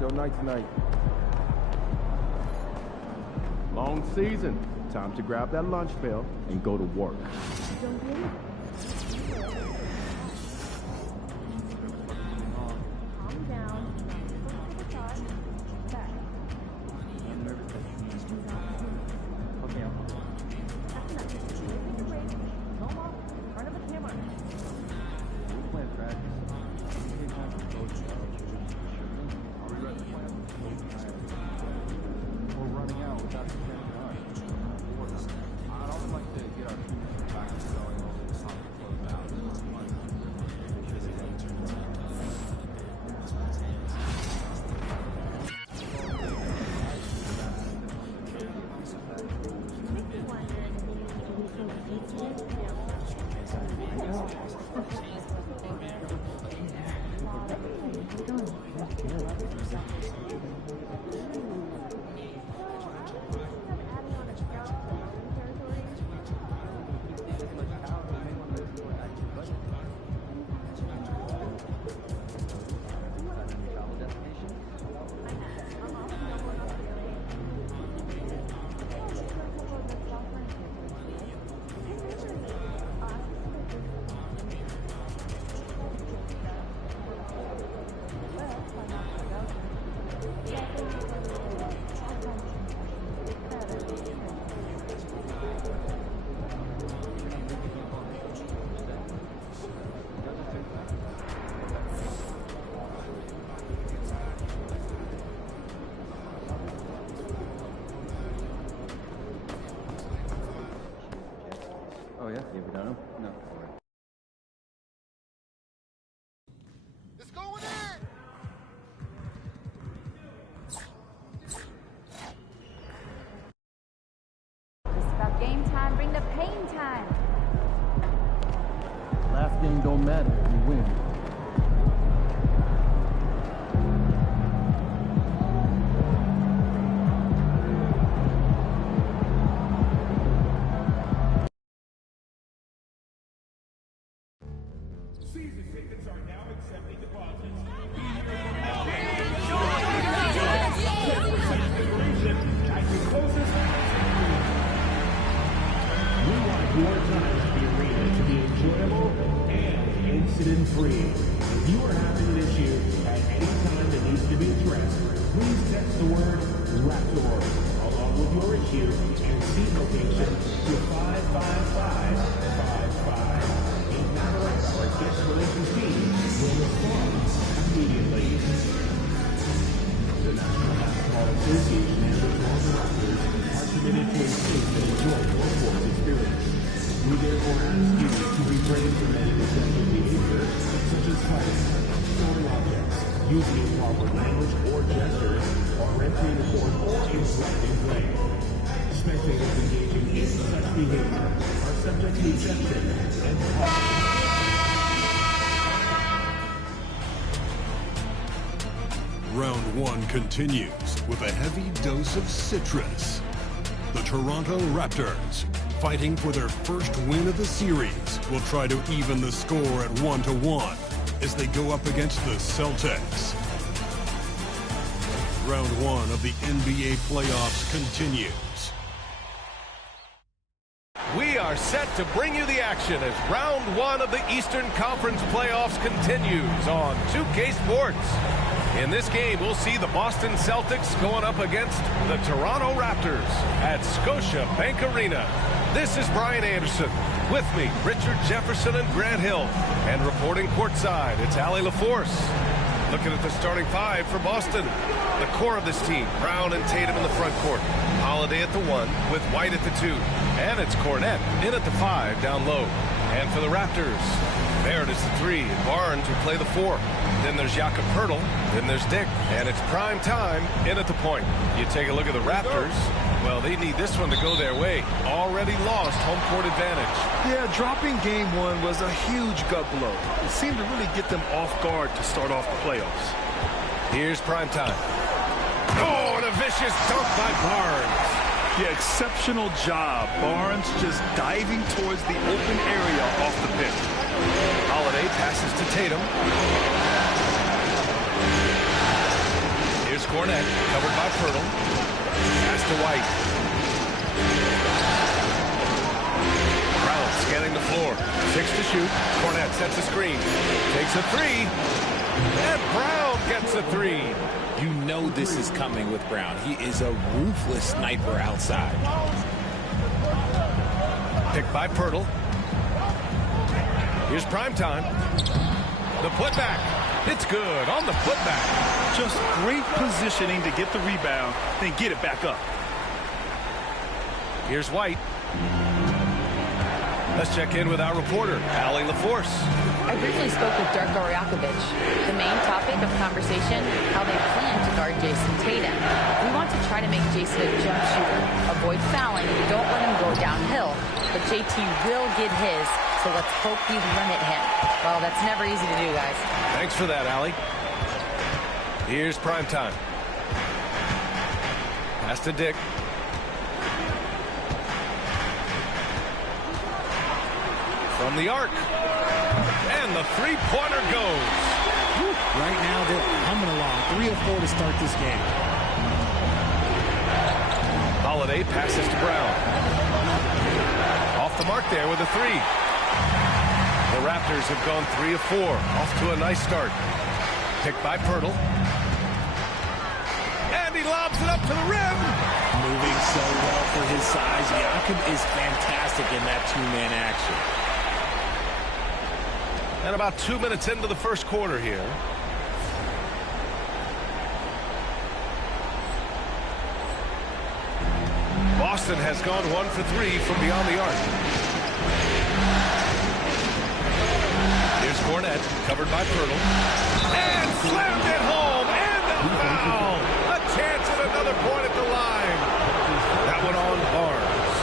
Show night tonight. Long season. Time to grab that lunch bell and go to work. Oh yeah, you ever done them? No. It's going in! Just about game time, bring the pain time. Last game don't matter if you win. Season tickets are now accepting deposits. We want your time at the arena to be enjoyable and incident-free. If you are having an issue at any time that needs to be addressed, please text the word Raptor along with your issue and seat location to 55555. Our guest relations team will respond immediately. The National Basketball Association and the Toronto Raptors are committed to a safe and enjoyable sports experience. We therefore ask you to refrain from any excessive behavior, such as fighting, throwing objects, using improper language or gestures, or entering the court or interrupting play. Spectators engaging in such behavior are subject to ejection and punishment. Round one continues with a heavy dose of citrus. The Toronto Raptors, fighting for their first win of the series, will try to even the score at 1-1 as they go up against the Celtics. Round one of the NBA playoffs continues. We are set to bring you the action as round one of the Eastern Conference playoffs continues on 2K Sports. In this game, we'll see the Boston Celtics going up against the Toronto Raptors at Scotiabank Arena. This is Brian Anderson. With me, Richard Jefferson and Grant Hill. And reporting courtside, it's Allie LaForce. Looking at the starting five for Boston. The core of this team, Brown and Tatum in the front court. Holiday at the 1 with White at the 2. And it's Cornette in at the 5 down low. And for the Raptors, Barrett is the 3, and Barnes will play the 4. Then there's Jakob Poeltl, then there's Dick, and it's prime time in at the point. You take a look at the Raptors, well, they need this one to go their way. Already lost home court advantage. Yeah, dropping game one was a huge gut blow. It seemed to really get them off guard to start off the playoffs. Here's prime time. Oh, and a vicious dunk by Barnes. Yeah, exceptional job. Barnes just diving towards the open area off the pin. Holiday passes to Tatum. Here's Cornette, covered by Pirtle. Pass to White. Brown scanning the floor. 6 to shoot. Cornette sets a screen. Takes a 3. And Brown gets a 3. You know this is coming with Brown. He is a ruthless sniper outside. Picked by Pirtle. Here's Primetime. The putback. It's good on the putback. Just great positioning to get the rebound, then get it back up. Here's White. Let's check in with our reporter, Allie LaForce. I briefly spoke with Darko Rajakovic. The main topic of conversation, how they plan to guard Jason Tatum. We want to try to make Jason a jump shooter, avoid fouling, don't let him go downhill. But JT will get his, so let's hope we limit him. Well, that's never easy to do, guys. Thanks for that, Allie. Here's Primetime. Pass to Dick. From the arc. And the three-pointer goes. Right now, they're humming along. 3 of 4 to start this game. Holiday passes to Brown. Off the mark there with a 3. The Raptors have gone 3 of 4. Off to a nice start. Picked by Pirtle. And he lobs it up to the rim. Moving so well for his size. Jakob is fantastic in that two-man action. And about 2 minutes into the first quarter here. Boston has gone 1 for 3 from beyond the arc. Here's Cornette, covered by Pirtle. And slammed it home. And the foul. A chance at another point at the line. That one on Barnes.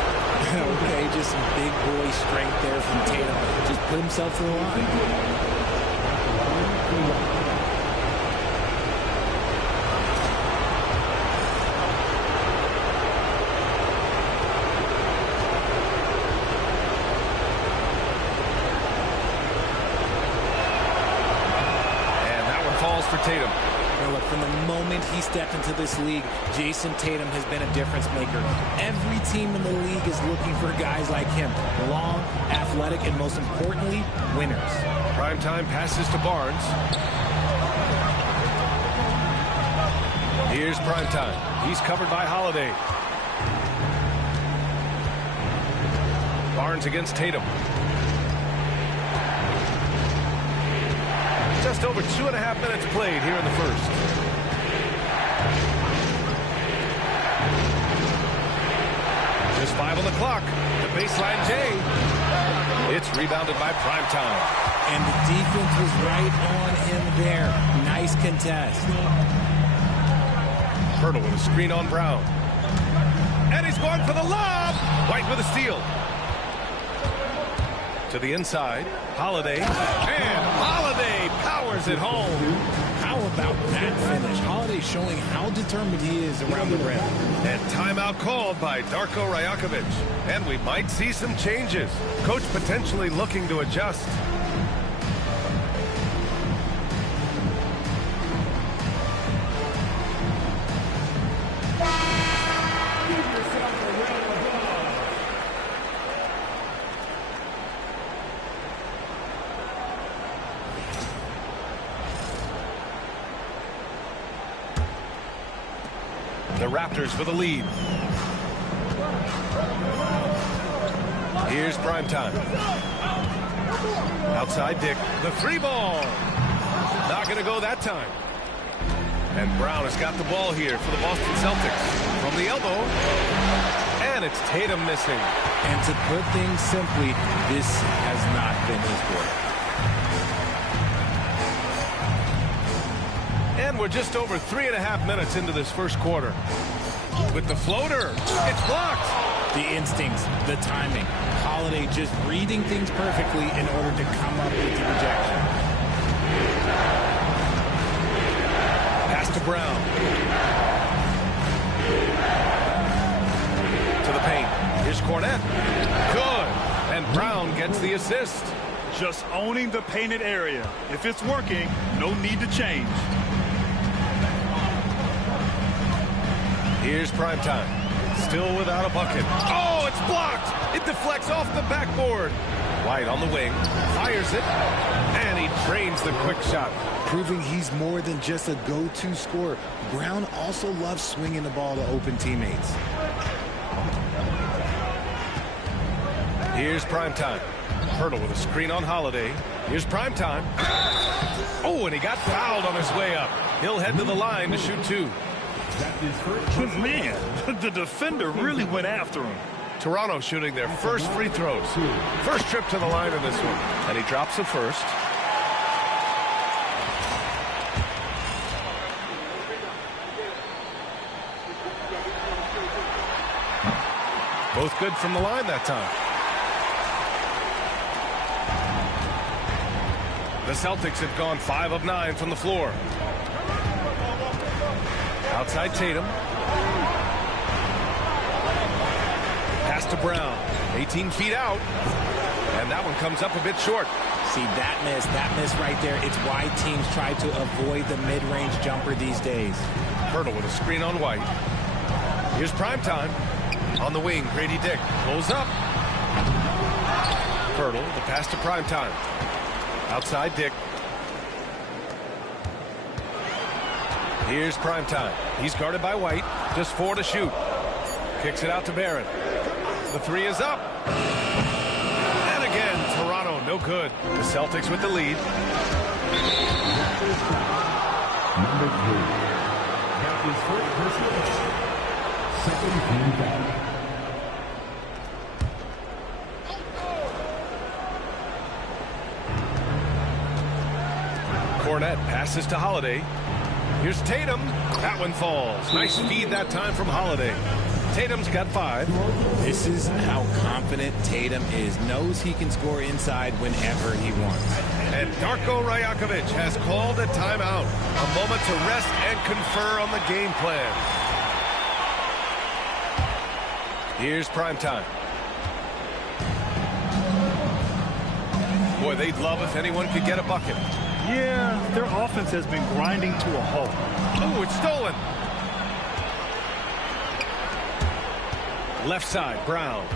Okay, just some big boy strength there from Tatum. Just put himself to the line. For Tatum. Now look, from the moment he stepped into this league, Jason Tatum has been a difference maker. Every team in the league is looking for guys like him. Long, athletic, and most importantly, winners. Primetime passes to Barnes. Here's Primetime. He's covered by Holiday. Barnes against Tatum. Just over 2.5 minutes played here in the first. Just 5 on the clock. The baseline J. It's rebounded by Primetime. And the defense was right on him there. Nice contest. Pirtle with a screen on Brown. And he's going for the lob. White with a steal. To the inside, Holiday, and Holiday powers it home. How about that finish? Holiday showing how determined he is around the rim. And timeout called by Darko Rajakovic. And we might see some changes. Coach potentially looking to adjust. The Raptors with a lead. Here's Primetime. Outside Dick. The 3-ball. Not going to go that time. And Brown has got the ball here for the Boston Celtics. From the elbow. And it's Tatum missing. And to put things simply, this has not been his work. And we're just over 3.5 minutes into this first quarter. With the floater, it's blocked. The instincts, the timing. Holiday just reading things perfectly in order to come up with the rejection. Pass to Brown. To the paint. Here's Cornette. Good. And Brown gets the assist. Just owning the painted area. If it's working, no need to change. Here's prime time. Still without a bucket. Oh, it's blocked. It deflects off the backboard. White on the wing. Fires it. And he drains the quick shot. Proving he's more than just a go-to scorer. Brown also loves swinging the ball to open teammates. Here's prime time. Hurdle with a screen on Holiday. Here's prime time. Oh, and he got fouled on his way up. He'll head to the line to shoot 2. Man, the defender really went after him. Toronto shooting their first free throws. First trip to the line in this one. And he drops the first. Both good from the line that time. The Celtics have gone 5 of 9 from the floor. Outside Tatum. Pass to Brown. 18 feet out. And that one comes up a bit short. See, that miss right there. It's why teams try to avoid the mid-range jumper these days. Hurdle with a screen on White. Here's prime time. On the wing, Grady Dick pulls up. Hurdle, the pass to prime time. Outside Dick. Here's prime time. He's guarded by White. Just 4 to shoot. Kicks it out to Barron. The 3 is up. And again, Toronto no good. The Celtics with the lead. Number 3. That is first personal. Second team foul. Cornette passes to Holiday. Here's Tatum. That one falls. Nice feed that time from Holiday. Tatum's got 5. This is how confident Tatum is. Knows he can score inside whenever he wants. And Darko Rajakovic has called a timeout. A moment to rest and confer on the game plan. Here's prime time. Boy, they'd love if anyone could get a bucket. Yeah, their offense has been grinding to a halt. Oh, it's stolen. Left side, Brown.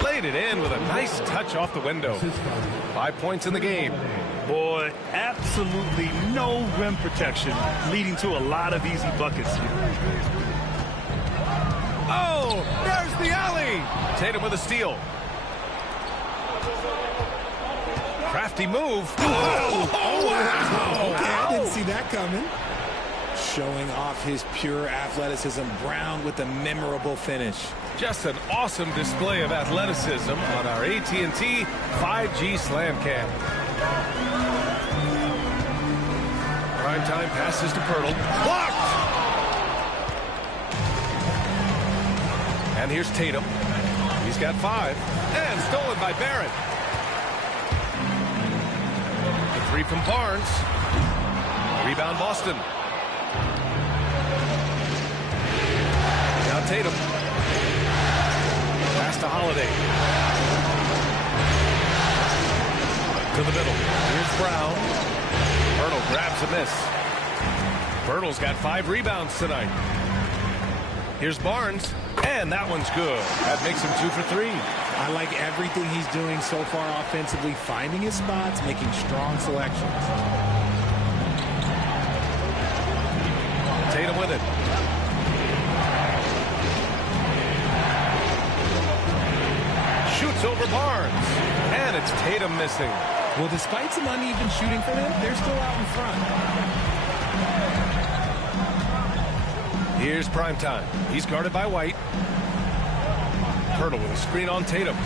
Played it in with a nice touch off the window. 5 points in the game. Boy, absolutely no rim protection, leading to a lot of easy buckets here. Oh, there's the alley. Tatum with a steal. Crafty move. Oh, wow. Okay, I didn't see that coming. Showing off his pure athleticism. Brown with a memorable finish. Just an awesome display of athleticism on our AT&T 5G Slam Cam. Primetime passes to Pirtle. Blocked! And here's Tatum. He's got 5. And stolen by Barrett. The 3 from Barnes. Rebound Boston. Now Tatum. Pass to Holiday. To the middle. Here's Brown. Pirtle grabs a miss. Pirtle's got 5 rebounds tonight. Here's Barnes. And that one's good. That makes him 2 for 3. I like everything he's doing so far offensively. Finding his spots, making strong selections. Tatum with it. Shoots over Barnes. And it's Tatum missing. Well, despite some uneven shooting for them, they're still out in front. Here's prime time. He's guarded by White. Pirtle with a screen on Tatum.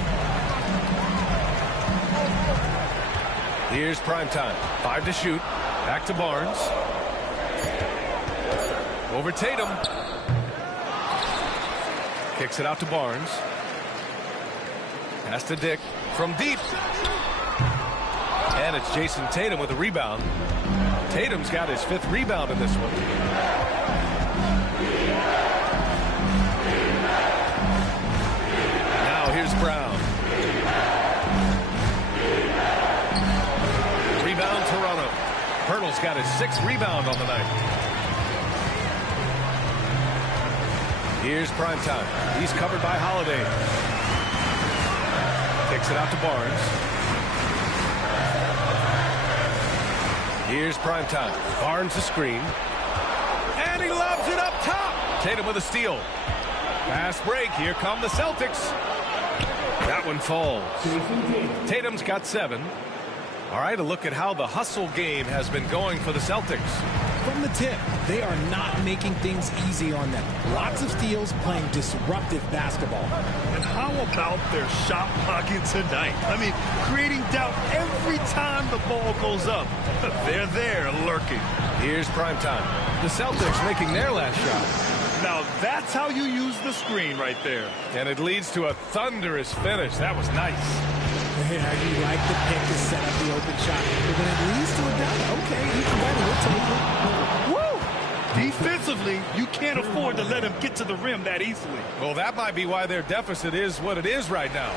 Here's prime time. 5 to shoot. Back to Barnes. Over Tatum. Kicks it out to Barnes. Pass to Dick from deep. And it's Jason Tatum with a rebound. Tatum's got his 5th rebound in this one. Now here's Brown. Rebound Toronto. Pirtle's got his 6th rebound on the night. Here's primetime. He's covered by Holiday. Kicks it out to Barnes. Here's primetime. Barnes the screen. And he lobs it up top. Tatum with a steal. Fast break. Here come the Celtics. That one falls. Tatum's got 7. All right, a look at how the hustle game has been going for the Celtics. From the tip, they are not making things easy on them. Lots of steals, playing disruptive basketball. And how about their shot pocket tonight? I mean, creating doubt every time the ball goes up. They're there lurking. Here's primetime. The Celtics making their last shot. Now that's how you use the screen right there. And it leads to a thunderous finish. That was nice. Yeah, you like the pick to set up the open shot. But when it leads to a dunk, okay, even better, we'll take it. Woo! Defensively, you can't afford to let him get to the rim that easily. Well, that might be why their deficit is what it is right now.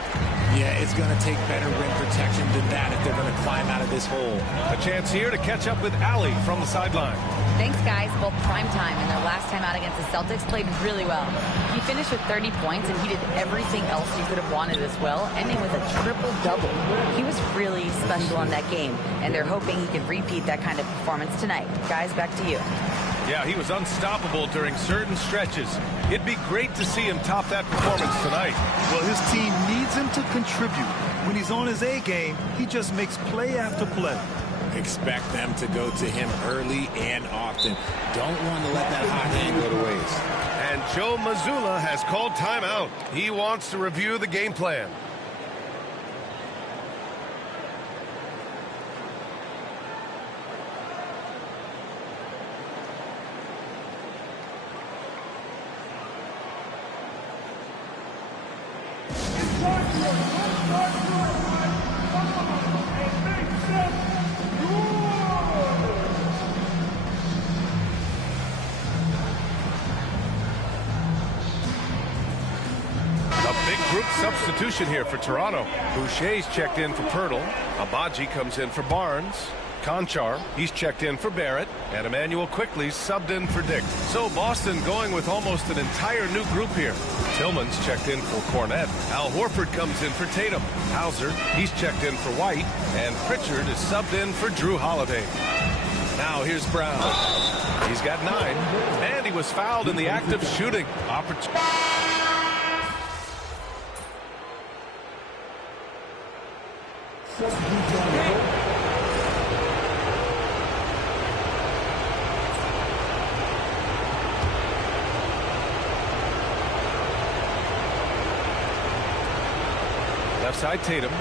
Yeah, it's going to take better rim protection than that if they're going to climb out of this hole. A chance here to catch up with Allie from the sideline. Thanks, guys. Both primetime and their last time out against the Celtics played really well. He finished with 30 points, and he did everything else you could have wanted as well, ending with a triple-double. He was really special in that game, and they're hoping he can repeat that kind of performance tonight. Guys, back to you. Yeah, he was unstoppable during certain stretches. It'd be great to see him top that performance tonight. Well, his team needs him to contribute. When he's on his A game, he just makes play after play. Expect them to go to him early and often. Don't want to let that hot hand go to waste. And Joe Mazzulla has called timeout. He wants to review the game plan. Substitution here for Toronto. Boucher's checked in for Pirtle. Abaji comes in for Barnes. Conchar, he's checked in for Barrett. And Emmanuel Quickley's subbed in for Dick. So Boston going with almost an entire new group here. Tillman's checked in for Cornette. Al Horford comes in for Tatum. Hauser, he's checked in for White. And Pritchard is subbed in for Drew Holiday. Now here's Brown. He's got 9. And he was fouled in the act of shooting. Left side Tatum.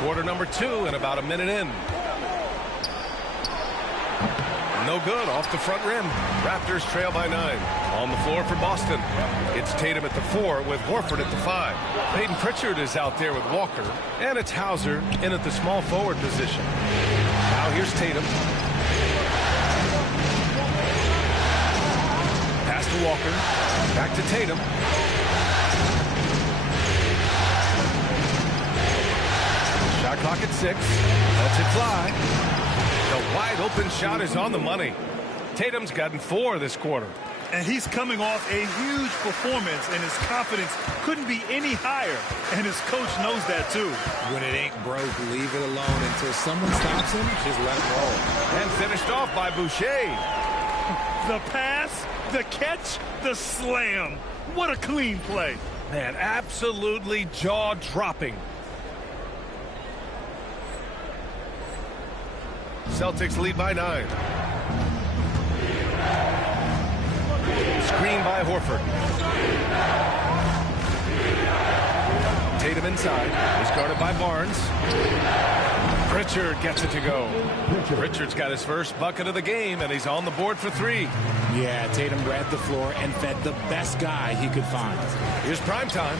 Quarter number 2 and about a minute in. No good off the front rim. Raptors trail by 9. On the floor for Boston. It's Tatum at the 4 with Horford at the 5. Peyton Pritchard is out there with Walker. And it's Hauser in at the small forward position. Now here's Tatum. Pass to Walker. Back to Tatum. Shot clock at 6. Lets it fly. The wide open shot is on the money. Tatum's gotten 4 this quarter. And he's coming off a huge performance, and his confidence couldn't be any higher. And his coach knows that, too. When it ain't broke, leave it alone until someone stops him. Just let him roll. And finished off by Boucher. The pass, the catch, the slam. What a clean play. Man, absolutely jaw-dropping. Celtics lead by 9. Screen by Horford. Tatum inside. He's guarded by Barnes. Pritchard gets it to go. Pritchard's got his first bucket of the game, and he's on the board for 3. Yeah, Tatum read the floor and fed the best guy he could find. Here's primetime.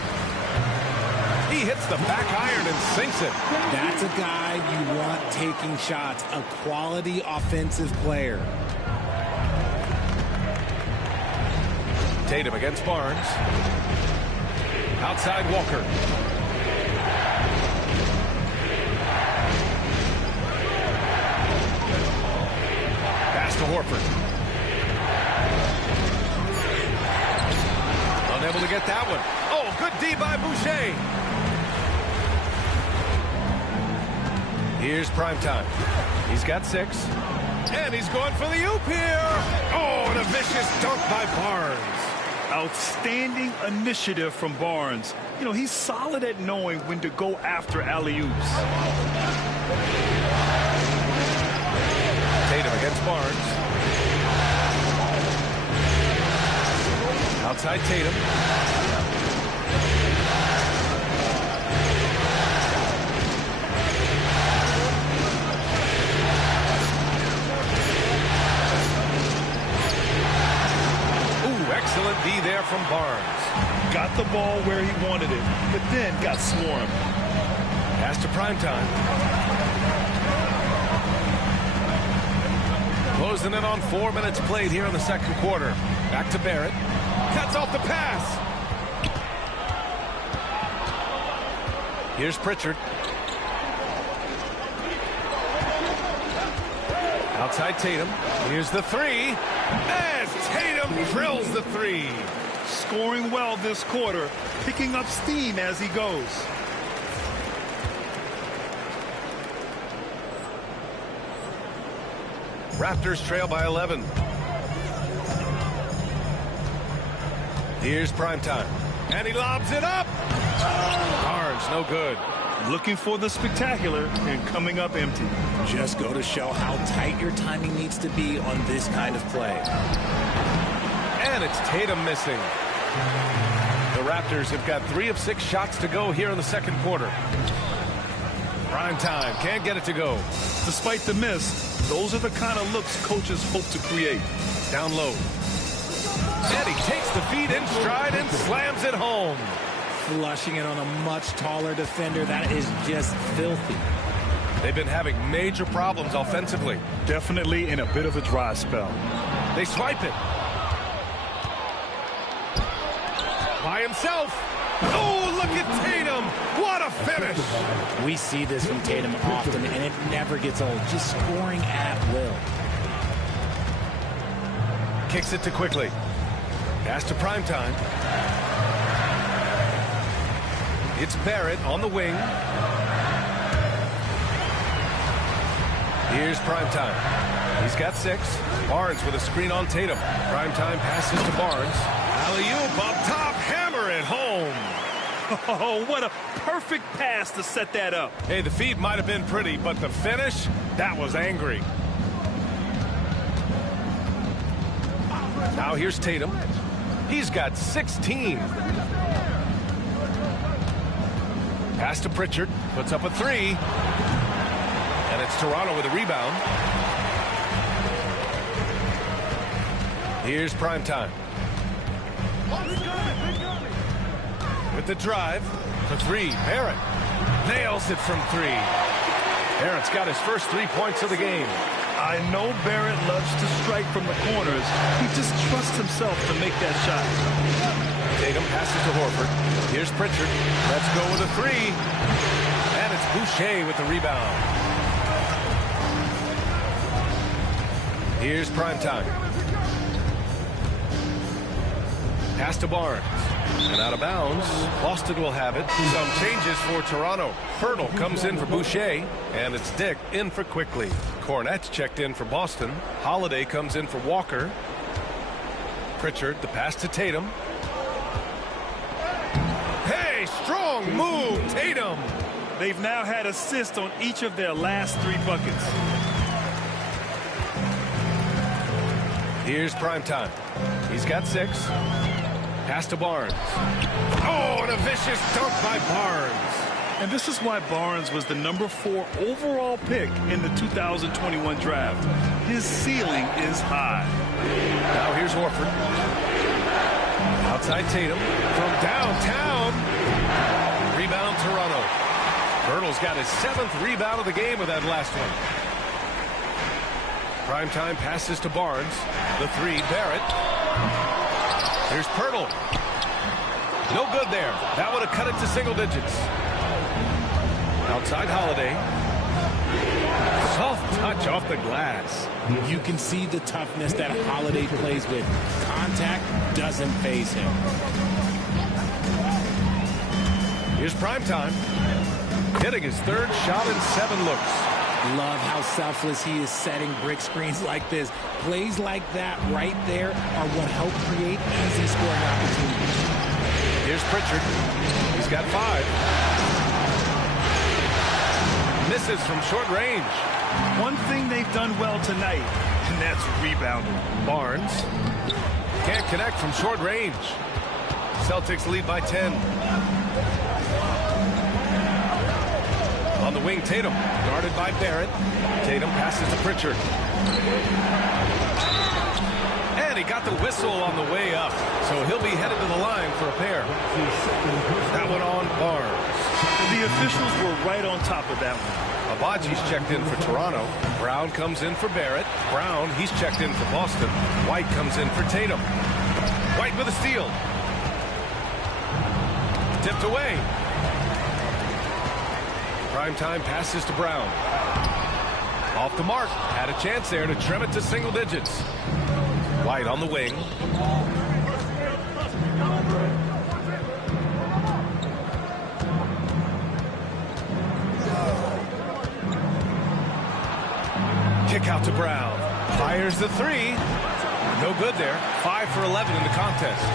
He hits the back iron and sinks it. That's a guy you want taking shots, a quality offensive player. Tatum against Barnes. Outside Walker. to Horford. Unable to get that one. Oh, good D by Boucher. Here's Primetime. He's got 6. And he's going for the oop here. Oh, and a vicious dunk by Barnes. Outstanding initiative from Barnes. You know, he's solid at knowing when to go after alley-oops. Tatum against Barnes. Outside Tatum. Excellent D there from Barnes. Got the ball where he wanted it, but then got swarmed. Pass to Primetime. Closing in on 4 minutes played here in the second quarter. Back to Barrett. Cuts off the pass. Here's Pritchard. Outside Tatum. Here's the 3. As Tatum drills the 3. Scoring well this quarter, picking up steam as he goes. Raptors trail by 11. Here's Primetime. And he lobs it up. Barnes, no good. Looking for the spectacular and coming up empty. Just go to show how tight your timing needs to be on this kind of play. And it's Tatum missing. The Raptors have got 3 of 6 shots to go here in the second quarter. Primetime can't get it to go. Despite the miss, those are the kind of looks coaches hope to create. Down low. And he takes the feed in stride and slams it home. Flushing it on a much taller defender. That is just filthy. They've been having major problems offensively. Definitely in a bit of a dry spell. They swipe it. By himself. Oh, look at Tatum. What a finish. We see this from Tatum often, and it never gets old. Just scoring at will. Kicks it to Quickly. Pass to Primetime. It's Barrett on the wing. Here's Primetime. He's got 6. Barnes with a screen on Tatum. Primetime passes to Barnes. Alley-oop up top. Hammer it home. Oh, what a perfect pass to set that up. Hey, the feed might have been pretty, but the finish, that was angry. Now here's Tatum. He's got 16. Pass to Pritchard. Puts up a 3. And it's Toronto with a rebound. Here's Primetime. With the drive. The 3. Barrett. Nails it from 3. Barrett's got his first 3 points of the game. I know Barrett loves to strike from the corners. He just trusts himself to make that shot. Tatum passes to Horford. Here's Pritchard. Let's go with a 3. And it's Boucher with the rebound. Here's Primetime. Pass to Barnes. And out of bounds. Boston will have it. Some changes for Toronto. Hurdle comes in for Boucher. And it's Dick in for Quickly. Cornette's checked in for Boston. Holiday comes in for Walker. Pritchard, the pass to Tatum. Hey, strong move, Tatum. They've now had assists on each of their last 3 buckets. Here's Primetime. He's got 6. Pass to Barnes. Oh, and a vicious dunk by Barnes. And this is why Barnes was the number 4 overall pick in the 2021 draft. His ceiling is high. Now here's Horford. Outside Tatum. From downtown. Rebound Toronto. Hurdle's got his 7th rebound of the game with that last one. Primetime passes to Barnes. The 3, Barrett. Here's Pirtle. No good there. That would have cut it to single digits. Outside Holiday. Soft touch off the glass. You can see the toughness that Holiday plays with. Contact doesn't faze him. Here's prime time. Hitting his third shot in 7 looks. Love how selfless he is setting brick screens like this. Plays like that right there are what help create easy scoring opportunities. Here's Pritchard. He's got 5. Misses from short range. One thing they've done well tonight, and that's rebounding. Barnes can't connect from short range. Celtics lead by 10. On the wing, Tatum, guarded by Barrett. Tatum passes to Pritchard. And he got the whistle on the way up, so he'll be headed to the line for a pair. That one on Barnes. The officials were right on top of that one. Abaji's checked in for Toronto. Brown comes in for Barrett. Brown, he's checked in for Boston. White comes in for Tatum. White with a steal. Tipped away. Primetime passes to Brown. Off the mark. Had a chance there to trim it to single digits. White on the wing. Kick out to Brown. Fires the 3. No good there. 5 for 11 in the contest.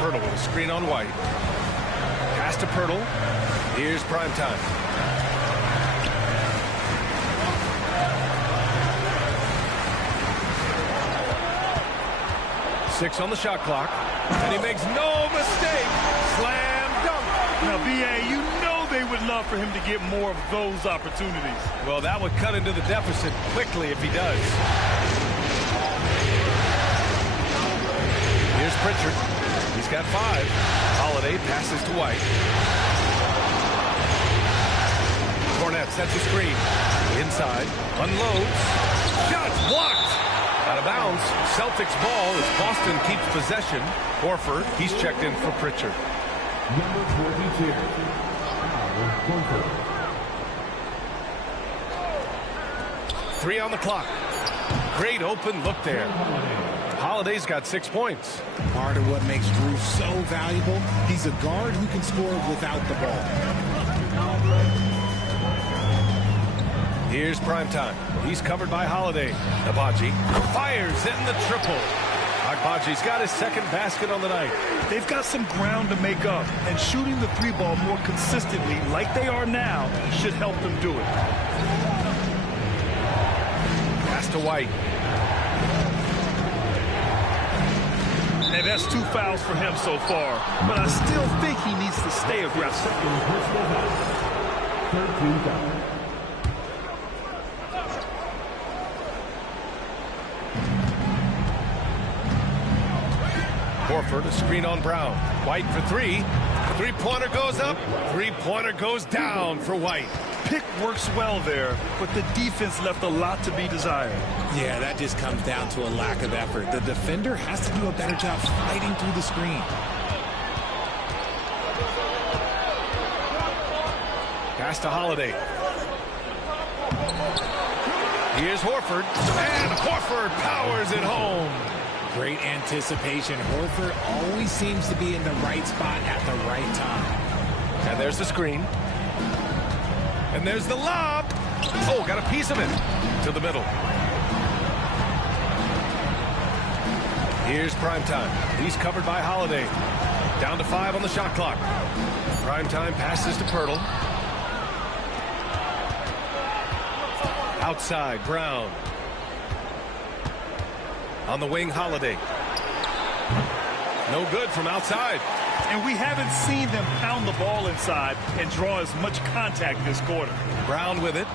Pirtle with a screen on White. Pass to Pirtle. Here's primetime. Six on the shot clock. And he makes no mistake. Slam dunk. Now, B.A., you know they would love for him to get more of those opportunities. Well, that would cut into the deficit quickly if he does. Here's Pritchard. He's got 5. Holiday passes to White. Cornette sets a screen. Inside. Unloads. Shot blocked. Out of bounds. Celtics ball as Boston keeps possession. Horford, he's checked in for Pritchard. Number 42. Horford. 3 on the clock. Great open look there. Holiday's got 6 points. Part of what makes Drew so valuable, he's a guard who can score without the ball. Here's primetime. He's covered by Holiday. Abaji fires in the triple. Agbaji's got his second basket on the night. They've got some ground to make up, and shooting the 3-ball more consistently like they are now should help them do it. Pass to White. And that's 2 fouls for him so far, but I still think he needs to stay aggressive. 13 fouls. Horford, a screen on Brown. White for 3. Three-pointer goes up. Three-pointer goes down for White. Pick works well there, but the defense left a lot to be desired. Yeah, that just comes down to a lack of effort. The defender has to do a better job fighting through the screen. Pass to Holiday. Here's Horford. And Horford powers it home. Great anticipation. Horford always seems to be in the right spot at the right time. And there's the screen. And there's the lob. Oh, got a piece of it. To the middle. Here's primetime. He's covered by Holiday. Down to 5 on the shot clock. Primetime passes to Pirtle. Outside, Brown. On the wing, Holiday. No good from outside. And we haven't seen them pound the ball inside and draw as much contact this quarter. Brown with it.